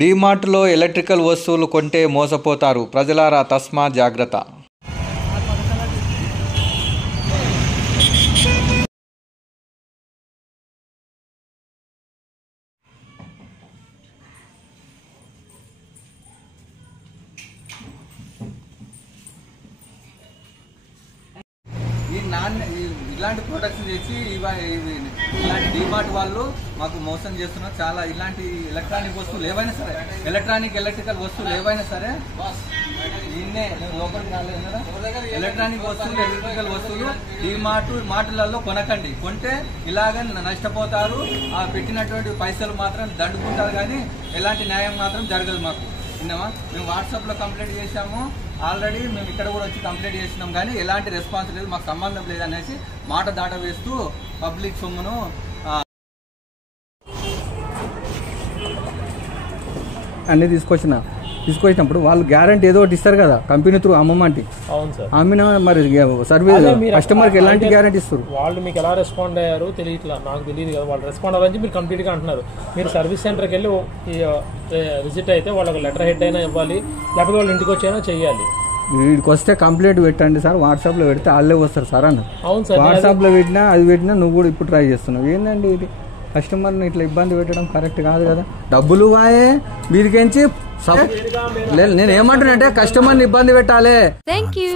డీమార్ట్లో electrical వస్తువులు కొంటే మోసపోతారు. ప్రజలారా తస్మా జాగ్రత్త. ఇలాంటి ప్రొడక్ట్స్ తెచ్చి ఇలాంటి డీమార్ట్ వాళ్ళు మాకు మోసం చేస్తున్నారు. చాలా ఇలాంటి ఎలక్ట్రానిక్ వస్తువులు ఏవైనా సరే, ఎలక్ట్రికల్ వస్తువులు ఏవైనా సరే, దీన్నే లోపలికి రాలేదు కదా, ఎలక్ట్రికల్ వస్తువులు మార్టులలో కొనకండి. కొంటే ఇలాగ నష్టపోతారు. ఆ పెట్టినటువంటి పైసలు మాత్రం దండుకుంటారు, కానీ ఎలాంటి న్యాయం మాత్రం జరగదు మాకు. విన్నామా? మేము వాట్సాప్లో కంప్లైంట్ చేశాము ఆల్రెడీ, మేము ఇక్కడ కూడా వచ్చి కంప్లైంట్ చేసినాం, కానీ ఎలాంటి రెస్పాన్స్ లేదు, మాకు సంబంధం లేదనేసి మాట దాట వేస్తూ పబ్లిక్ సొమ్మును అన్నీ తీసుకొచ్చినప్పుడు వాళ్ళు గ్యారంటీ ఏదో ఒకటి ఇస్తారు కదా, కంపెనీ త్రూ అమ్మమంటే. అవును సార్, అమ్మిన మరి సర్వీస్ కస్టమర్కి ఎలాంటి గ్యారంటీ ఇస్తారు? వాళ్ళు మీకు ఎలా రెస్పాండ్ అయ్యారు తెలియట్లా, నాకు తెలియదు కదా. వాళ్ళు రెస్పాండ్ అవ్వాలని మీరు కంప్లీట్గా అంటున్నారు. మీరు సర్వీస్ సెంటర్కి వెళ్ళి విజిట్ అయితే వాళ్ళకి లెటర్ హెడ్ అయినా ఇవ్వాలి, లేకపోతే వాళ్ళు ఇంటికి వచ్చైనా చెయ్యాలి. వీడికి వస్తే కంప్లైంట్ పెట్టండి సార్, వాట్సాప్లో పెడితే వాళ్ళే వస్తారు సార్ అన్న. అవును సార్, వాట్సాప్లో పెట్టినా అది పెట్టినా నువ్వు కూడా ఇప్పుడు ట్రై చేస్తున్నావు. ఏంటండి ఇది? కస్టమర్ని ఇట్లా ఇబ్బంది పెట్టడం కరెక్ట్ కాదు కదా. డబ్బులు వాయే వీరికించి నేను ఏమంటున్నా అంటే కస్టమర్ని ఇబ్బంది పెట్టాలి. Thank you.